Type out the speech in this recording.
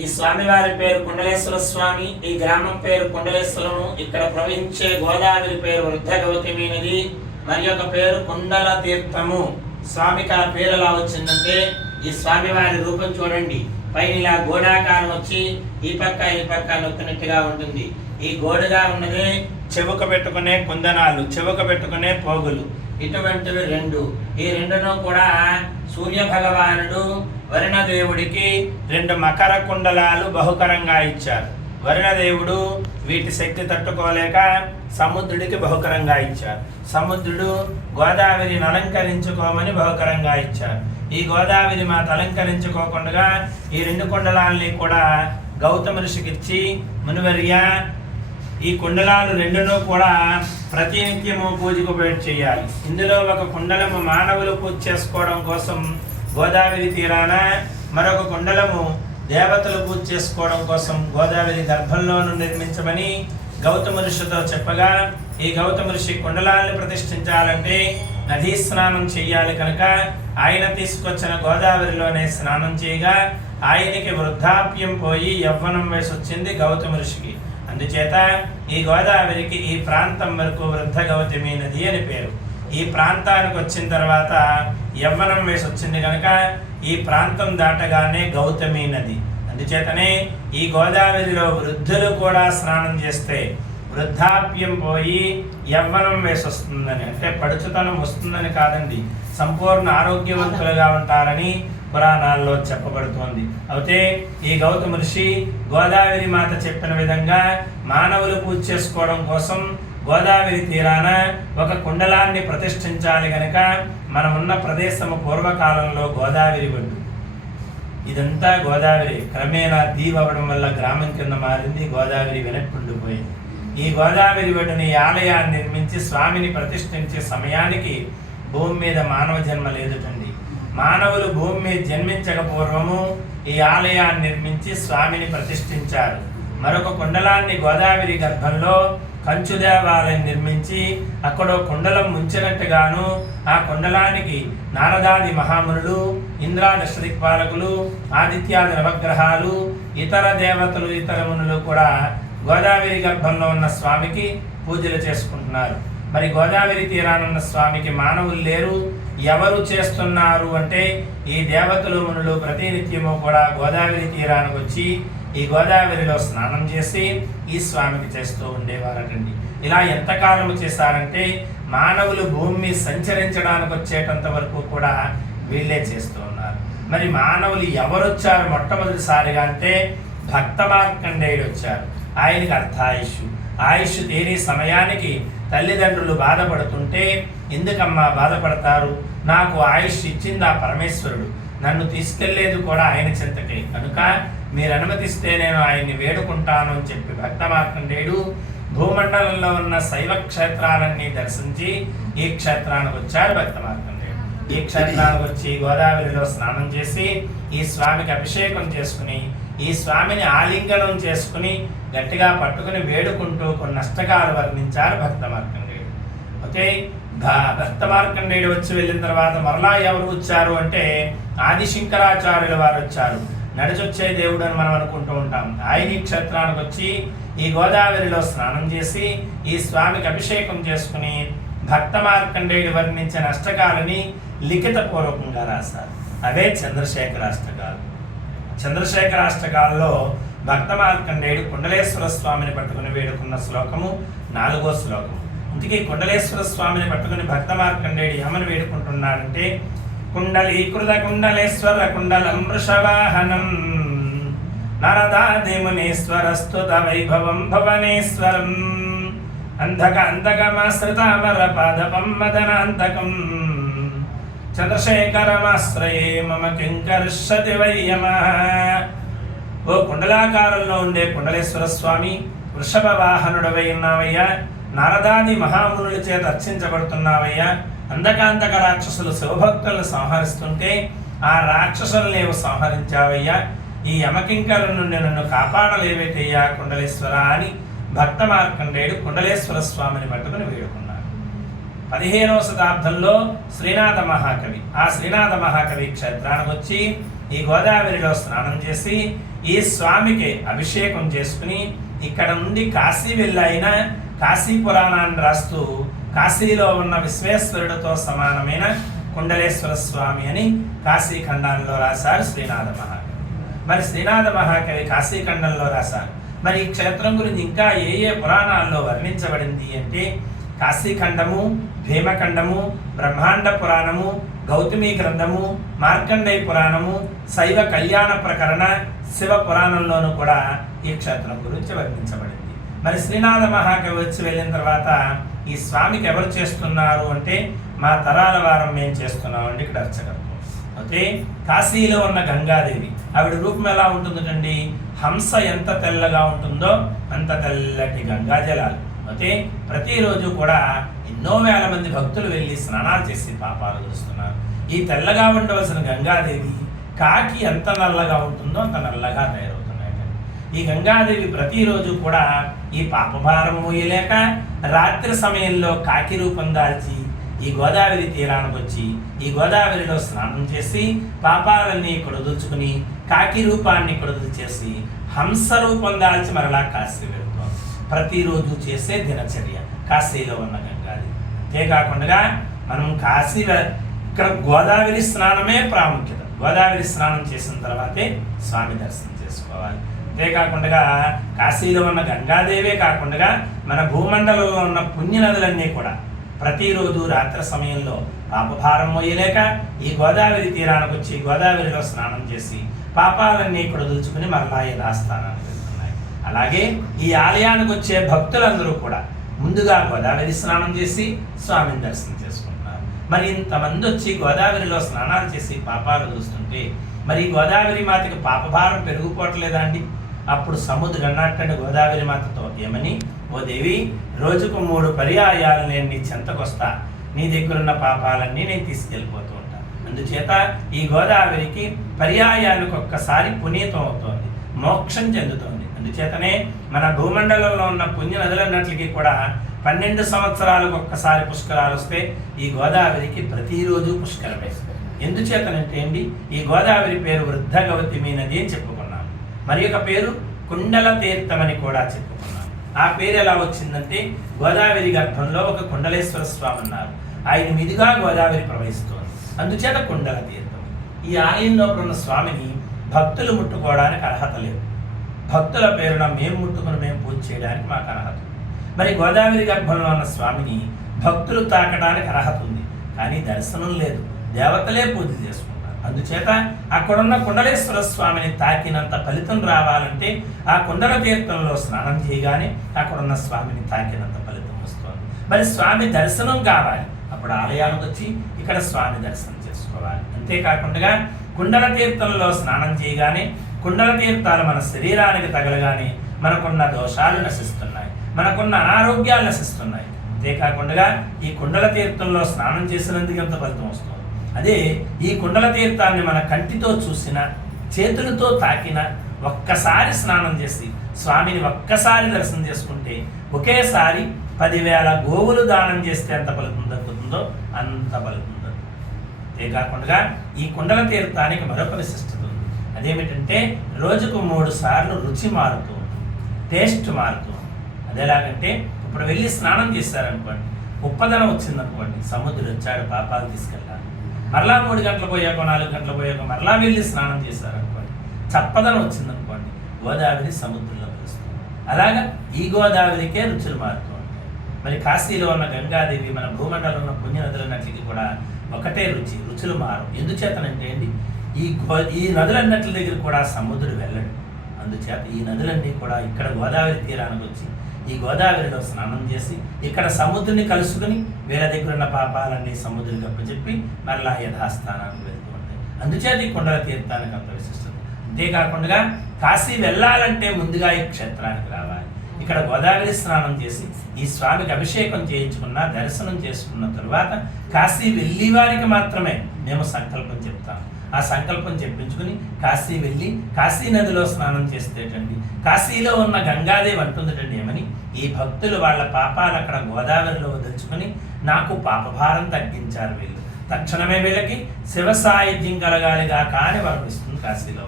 ఈ స్వామి వారి పేరు కుండలేశ్వర స్వామి. ఈ గ్రామం పేరు కుండలేశ్వరము. ఇక్కడ ప్రవహించే గోదావరి పేరు వృద్ధ గౌతమి నది. మరి యొక్క పేరు కుండల తీర్థము. స్వామికి ఆ పేరు ఎలా వచ్చిందంటే, ఈ స్వామి వారి రూపం చూడండి. పైన ఇలా గోడాకారం వచ్చి ఈ పక్క నొక్కినట్టుగా ఉంటుంది. ఈ గోడుగా ఉన్నదే చెవుక పెట్టుకునే కుందనాలు, చెవుక పెట్టుకునే పోగులు, ఇటువంటివి రెండు. ఈ రెండును కూడా సూర్య భగవానుడు వరుణదేవుడికి 2 మకర కుండలాలు బహుకరంగా ఇచ్చారు. వరుణదేవుడు వీటి శక్తి తట్టుకోలేక సముద్రుడికి బహుకరంగా ఇచ్చారు. సముద్రుడు గోదావరిని అలంకరించుకోమని బహుకరంగా ఇచ్చారు. ఈ గోదావరి మాత అలంకరించుకోకుండా ఈ 2 కుండలాల్ని కూడా గౌతమ ఋషికి ఇచ్చి, మునివర్య ఈ కుండలాలు 2ను కూడా ప్రతినిత్యము పూజకు చేయాలి. ఇందులో ఒక కుండలము మానవులు పూజ చేసుకోవడం కోసం గోదావరి తీరాన, మరొక కుండలము దేవతలు పూజ చేసుకోవడం కోసం గోదావరి గర్భంలోనూ నిర్మించమని గౌతమ ఋషితో చెప్పగా, ఈ గౌతమ ఋషి కుండలాలను ప్రతిష్ఠించాలంటే నదీ స్నానం చేయాలి కనుక ఆయన తీసుకొచ్చిన గోదావరిలోనే స్నానం చేయగా ఆయనకి వృద్ధాప్యం పోయి యవ్వనం వయసు వచ్చింది గౌతమ ఋషికి. అందుచేత ఈ గోదావరికి ఈ ప్రాంతం వరకు వృద్ధ గౌతమి నది అని పేరు. ఈ ప్రాంతానికి వచ్చిన తర్వాత యవ్వనం వయసు వచ్చింది కనుక ఈ ప్రాంతం దాటగానే గౌతమి నది. అందుచేతనే ఈ గోదావరిలో వృద్ధులు కూడా స్నానం చేస్తే వృద్ధాప్యం పోయి యవ్వనం వయసు వస్తుందని, అంటే పడుచుతనం వస్తుందని కాదండి, సంపూర్ణ ఆరోగ్యవంతులుగా ఉంటారని పురాణాల్లో చెప్పబడుతోంది. అయితే ఈ గౌతమ ఋషి గోదావరి మాత చెప్పిన విధంగా మానవులు పూజ చేసుకోవడం కోసం గోదావరి తీరాన ఒక కుండలాన్ని ప్రతిష్ఠించాలి గనక మనం ఉన్న ప్రదేశము పూర్వకాలంలో గోదావరి ఒడ్డు. ఇదంతా గోదావరి క్రమేణా దీవవడం వల్ల గ్రామం కింద మారింది. గోదావరి వెనక్కి ఉండిపోయింది. ఈ గోదావరి ఒడ్డుని ఆలయాన్ని నిర్మించి స్వామిని ప్రతిష్ఠించే సమయానికి భూమి మీద మానవ జన్మ లేదుటండి. మానవులు భూమి మీద జన్మించక పూర్వము ఈ ఆలయాన్ని నిర్మించి స్వామిని ప్రతిష్ఠించారు. మరొక కుండలాన్ని గోదావరి గర్భంలో కంచు దేవాలయం నిర్మించి అక్కడ కుండలం ముంచినట్టుగాను ఆ కుండలానికి నారదాది మహామునులు, ఇంద్రాది దిక్పాలకులు, ఆదిత్యాది నవగ్రహాలు, ఇతర దేవతలు, ఇతర మునులు కూడా గోదావరి గర్భంలో ఉన్న స్వామికి పూజలు చేసుకుంటున్నారు. మరి గోదావరి తీరానున్న స్వామికి మానవులు లేరు. ఎవరు చేస్తున్నారు అంటే ఈ దేవతలు, మునులు ప్రతినిత్యము కూడా గోదావరి తీరానికి వచ్చి ఈ గోదావరిలో స్నానం చేసి ఈ స్వామికి చేస్తూ ఉండేవారటండి. ఇలా ఎంతకాలము చేశారంటే మానవులు భూమి సంచరించడానికి వచ్చేటంత వరకు కూడా వీళ్ళే చేస్తూ ఉన్నారు. మరి మానవులు ఎవరు వచ్చారు మొట్టమొదటిసారిగా అంటే భక్త మార్కండేయుడు వచ్చారు. ఆయనకి ఆయుష్ తీరి సమయానికి తల్లిదండ్రులు బాధపడుతుంటే, ఎందుకమ్మా బాధపడతారు, నాకు ఆయుష్ ఇచ్చింది ఆ పరమేశ్వరుడు, నన్ను తీసుకెళ్లేదు కూడా ఆయన చింతకే, కనుక మీరు అనుమతిస్తే నేను ఆయన్ని వేడుకుంటాను అని చెప్పి భక్త మార్కండేయుడు భూమండలంలో ఉన్న శైవ క్షేత్రాలన్నీ దర్శించి ఈ క్షేత్రానికి వచ్చారు. భక్త మార్కండేయుడు ఈ క్షేత్రానికి వచ్చి గోదావరిలో స్నానం చేసి ఈ స్వామికి అభిషేకం చేసుకుని ఈ స్వామిని ఆలింగనం చేసుకుని గట్టిగా పట్టుకుని వేడుకుంటూ కొన్ని అష్టకాలు వర్ణించారు భక్త మార్కండేయుడు. ఓకే, భక్త మార్కండేయుడు వచ్చి వెళ్ళిన తర్వాత మరలా ఎవరు వచ్చారు అంటే ఆది శంకరాచార్యుల వారు వచ్చారు. నడిచొచ్చే దేవుడు అని మనం అనుకుంటూ ఉంటాం. ఆయన ఈ క్షేత్రానికి వచ్చి ఈ గోదావరిలో స్నానం చేసి ఈ స్వామికి అభిషేకం చేసుకుని భక్త మార్కండేయుడు వర్ణించిన అష్టకాలని లిఖిత పూర్వకంగా రాశారు. అవే చంద్రశేఖరాష్టకాలు. చంద్రశేఖరాష్టకాల్లో భక్త మార్కండేయుడు కుండలేశ్వర స్వామిని పట్టుకుని వేడుకున్న శ్లోకము 4వ శ్లోకము. ఇందుకే కుండలేశ్వర స్వామిని పట్టుకుని భక్త మార్కండేయుడు ఏమని వేడుకుంటున్నాడంటే, కుండలీకృత కుండలేశ్వర కుండలం వృషవాహనం నరదాదిమునీశ్వరస్తుత వైభవం భవనేశ్వరం అంధకమశ్రితామర పాదపం మదనాంతకం చంద్రశేఖరమాశ్రయే మమ కింకర్షతి వయ్యమ. ఓ కుండలాకారంలో ఉండే కుండలేశ్వర స్వామి, వృషభ వాహనుడవై ఉన్నావయ్యా, నారదాది మహామునుల చేత అర్చించబడుతున్నావయ్యా. అంధకాంతక రాక్షసులు శివభక్తులను సంహరిస్తుంటే ఆ రాక్షసులను నీవు సంహరించావయ్యా. ఈ యమకింకరుల నుండి నన్ను కాపాడలేవేటయ్యా కుండలేశ్వర అని భక్త మార్కండేయుడు కుండలేశ్వర స్వామిని పట్టుకుని వేడుకున్నాడు. 15వ శతాబ్దంలో శ్రీనాథ మహాకవి, ఆ శ్రీనాథ మహాకవి క్షేత్రానికి వచ్చి ఈ గోదావరిలో స్నానం చేసి ఈ స్వామికి అభిషేకం చేసుకుని ఇక్కడ నుండి కాశీ వెళ్ళైన కాశీ పురాణాన్ని రాస్తూ కాశీలో ఉన్న విశ్వేశ్వరుడితో సమానమైన కుండలేశ్వర స్వామి అని కాశీఖండంలో రాశారు శ్రీనాథ మహాకవి. మరి శ్రీనాథ మహాకవి కాశీఖండంలో రాశారు. మరి ఈ క్షేత్రం గురించి ఇంకా ఏ పురాణాల్లో వర్ణించబడింది అంటే కాశీఖండము, భీమఖండము, బ్రహ్మాండ పురాణము, గౌతమి గ్రంథము, మార్కండేయ పురాణము, శైవ కళ్యాణ ప్రకరణ, శివ పురాణంలోనూ కూడా ఈ క్షేత్రం గురించి వర్ణించబడింది. మరి శ్రీనాథ మహాకవి వచ్చి వెళ్ళిన తర్వాత ఈ స్వామికి ఎవరు చేస్తున్నారు అంటే మా తరాల వారం మేము చేస్తున్నామండి ఇక్కడ అర్చకత్వం. అయితే కాశీలో ఉన్న గంగాదేవి ఆవిడ రూపం ఎలా ఉంటుందండి, హంస ఎంత తెల్లగా ఉంటుందో అంత తెల్లటి గంగా జలాలు. అయితే ప్రతిరోజు కూడా ఎన్నో వేల మంది భక్తులు వెళ్ళి స్నానాలు చేసి పాపాలు చూస్తున్నారు. ఈ తెల్లగా ఉండవలసిన గంగాదేవి కాకి ఎంత నల్లగా ఉంటుందో అంత నల్లగా తయారవుతున్నాయి. ఈ గంగాదేవి ప్రతిరోజు కూడా ఈ పాపభారం మోయలేక రాత్రి సమయంలో కాకి రూపం దాల్చి ఈ గోదావరి తీరానికి వచ్చి ఈ గోదావరిలో స్నానం చేసి పాపాలన్నీ కొడుదుచుకుని కాకి రూపాన్ని కొడుదు చేసి హంస రూపం దాల్చి మరలా కాశీ వెళ్తుంది. ప్రతిరోజు చేసే దినచర్య కాశీలో ఉన్న గంగాదేవి. అంతేకాకుండా మనం కాశీ ఇక్కడ గోదావరి స్నానమే ప్రాముఖ్యత. గోదావరి స్నానం చేసిన తర్వాతే స్వామి దర్శనం చేసుకోవాలి. అంతేకాకుండా కాశీలో ఉన్న గంగాదేవే కాకుండా మన భూమండలంలో ఉన్న పుణ్యనదులన్నీ కూడా ప్రతిరోజు రాత్రి సమయంలో పాపభారం మోయలేక ఈ గోదావరి తీరానికి వచ్చి గోదావరిలో స్నానం చేసి పాపాలన్నీ కొడదుల్చుకుని మరలా యథాస్థానానికి వెళ్తున్నాయి. అలాగే ఈ ఆలయానికి వచ్చే భక్తులందరూ కూడా ముందుగా గోదావరి స్నానం చేసి స్వామిని దర్శనం చేసుకుంటున్నారు. మరి ఇంతమంది వచ్చి గోదావరిలో స్నానాలు చేసి పాపాలు చూస్తుంటే మరి గోదావరి మాతకి పాపభారం పెరిగిపోవట్లేదా అండి? అప్పుడు సముద్రం అన్నట్టండి గోదావరి మాతతో ఏమని, ఓ దేవి రోజుకు 3 పర్యాయాలు నేను నీ చెంతకొస్తా, నీ దగ్గరున్న పాపాలన్నీ నేను తీసుకెళ్ళిపోతూ ఉంటాను. అందుచేత ఈ గోదావరికి పర్యాయానికి ఒక్కసారి పునీతం అవుతోంది, మోక్షం చెందుతోంది. అందుచేతనే మన భూమండలంలో ఉన్న పుణ్య నదులన్నింటికి కూడా 12 సంవత్సరాలకు ఒక్కసారి పుష్కరాలు వస్తే ఈ గోదావరికి ప్రతిరోజు పుష్కరమే. ఎందుచేతనంటే అండి ఈ గోదావరి పేరు వృద్ధగవతిమి నది అని చెప్పుకున్నాం. మరి ఒక పేరు కుండల తీర్థమని కూడా చెప్పుకున్నాం. ఆ పేరు ఎలా వచ్చిందంటే గోదావరి గర్భంలో ఒక కుండలేశ్వర స్వామి ఉన్నారు, ఆయన మీదుగా గోదావరి ప్రవహిస్తోంది, అందుచేత కుండల తీర్థం. ఈ ఆలయంలో ఉన్న స్వామిని భక్తులు ముట్టుకోవడానికి అర్హత లేదు. భక్తుల పేరున మేము ముట్టుకుని మేము పూజ చేయడానికి మాకు అర్హత ఉంది. మరి గోదావరి గర్భంలో ఉన్న స్వామిని భక్తులు తాకడానికి అర్హత ఉంది, కానీ దర్శనం లేదు, దేవతలే పూజ చేసుకుంటారు. అందుచేత అక్కడున్న కుండలేశ్వర స్వామిని తాకినంత ఫలితం రావాలంటే ఆ కుండల తీర్థంలో స్నానం చేయగానే అక్కడున్న స్వామిని తాకినంత ఫలితం వస్తుంది. మరి స్వామి దర్శనం కావాలి, అప్పుడు ఆలయానికి వచ్చి ఇక్కడ స్వామి దర్శనం చేసుకోవాలి. అంతేకాకుండా కుండల తీర్థంలో స్నానం చేయగానే కుండల తీర్థాలు మన శరీరానికి తగలగానే మనకున్న దోషాలు నశిస్తున్నాయి, మనకున్న అనారోగ్యాలు నశిస్తున్నాయి. అంతేకాకుండా ఈ కుండల తీర్థంలో స్నానం చేసినందుకు ఎంత ఫలితం వస్తుంది. అదే ఈ కుండల తీర్థాన్ని మన కంటితో చూసిన, చేతులతో తాకిన, ఒక్కసారి స్నానం చేసి స్వామిని ఒక్కసారి దర్శనం చేసుకుంటే ఒకేసారి 10,000 గోవులు దానం చేస్తే ఎంత ఫలితం దక్కుతుందో అంత ఫలితం దక్కుతుంది. అంతేకాకుండా ఈ కుండల తీర్థానికి మరొక విశిష్టత ఉంది. అదేమిటంటే రోజుకు 3 సార్లు రుచి మారుతూ ఉంటుంది, టేస్ట్ మారుతూ ఉంటుంది. అదేలాగంటే ఇప్పుడు వెళ్ళి స్నానం చేశారనుకోండి, ఉప్పదనం వచ్చిందనుకోండి, సముద్రుడు వచ్చాడు పాపాలు తీసుకెళ్ళాలి, మరలా 3 గంటలు పోయాక 4 గంటలు పోయాక మరలా వెళ్ళి స్నానం చేశారనుకోండి, చప్పదనం వచ్చిందనుకోండి, గోదావరి సముద్రంలో కలుస్తుంది. అలాగా ఈ గోదావరికే రుచులు మారుతూ ఉంటాయి. మరి కాశీలో ఉన్న గంగాదేవి మన భూమండలంలో ఉన్న పుణ్య నదులన్నిటికీ కూడా ఒకటే రుచి, రుచులు మారు. ఎందుచేతనంటే అండి ఈ నదులన్నిటి దగ్గర కూడా సముద్రుడు వెళ్ళడు. అందుచేత ఈ నదులన్నీ కూడా ఇక్కడ గోదావరి తీరానికి వచ్చి ఈ గోదావరిలో స్నానం చేసి ఇక్కడ సముద్రుని కలుసుకుని వీళ్ళ దగ్గర ఉన్న పాపాలన్నీ సముద్రుని గప్పచెప్పి మరలా యథాస్థానానికి వెళ్తూ ఉంటాయి. అందుచేత ఈ కుండల తీర్థానికి అంత విశిష్టత. అంతేకాకుండా కాశీ వెళ్ళాలంటే ముందుగా ఈ క్షేత్రానికి రావాలి. ఇక్కడ గోదావరి స్నానం చేసి ఈ స్వామికి అభిషేకం చేయించుకున్న, దర్శనం చేసుకున్న తరువాత కాశీ వెళ్ళి వారికి మాత్రమే మేము సంకల్పం చెప్తాం. ఆ సంకల్పం చెప్పించుకుని కాశీ వెళ్ళి కాశీ నదిలో స్నానం చేస్తేటండి కాశీలో ఉన్న గంగాదేవి అంటుందటండి ఏమని, ఈ భక్తులు వాళ్ళ పాపాలు అక్కడ గోదావరిలో వదిలించుకొని నాకు పాపభారం తగ్గించారు వీళ్ళు, తక్షణమే వీళ్ళకి శివ సాయుధ్యం కలగాలిగా కానీ వర్ణిస్తుంది. కాశీలో